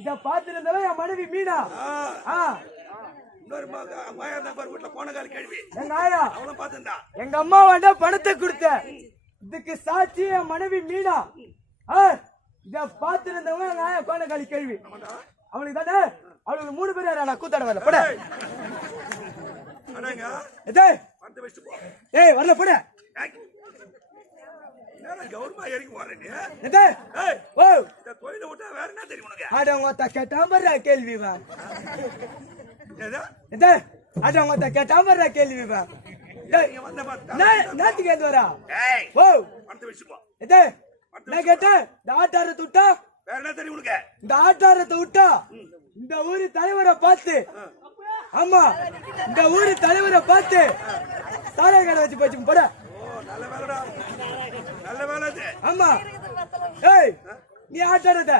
இத பாத்துருந்தவன் என் மனைவி மீனா. இன்னொரு வீட்டுல போன கால கேள்வி எங்க ஆயா அவளும் பாத்துருந்தா. எங்க அம்மா வேண்டா பணத்தை கொடுத்த. இதுக்கு சாட்சி என் மனைவி மீனா. இத பாத்துருந்தவன் எங்க ஆயா போன காலி கேள்வி. அவளுக்கு தானே அவளுக்கு 3 பேர் யாரா கூத்தாட வரல போட. ஏய் வரல போட. கௌரவமா இறங்கி போறேன். தொழில விட்டா வேற என்ன தெரியும் உனக்கு? அடங்கொத்த கேட்டான் வர்ற கேள்விவா. அடங்கொத்த கேட்டான் வர்ற கேள்விவா. நாத்துக்கு எது வரா? பணத்தை வச்சுப்போம். நான் கேட்டேன் இந்த ஆட்டாரத்தை விட்டா வேற என்ன தெரியும் உனக்கு? இந்த ஆட்டாரத்தை விட்டா இந்த ஊரு தலைவரை பார்த்து, ஆமா இந்த ஊரு தலைவரை பார்த்து சாராய கடை வச்சு போச்சு போட. நல்ல வேலைடா, நல்ல வேலை. ஆமா ஏய் நீ ஆட்டாரத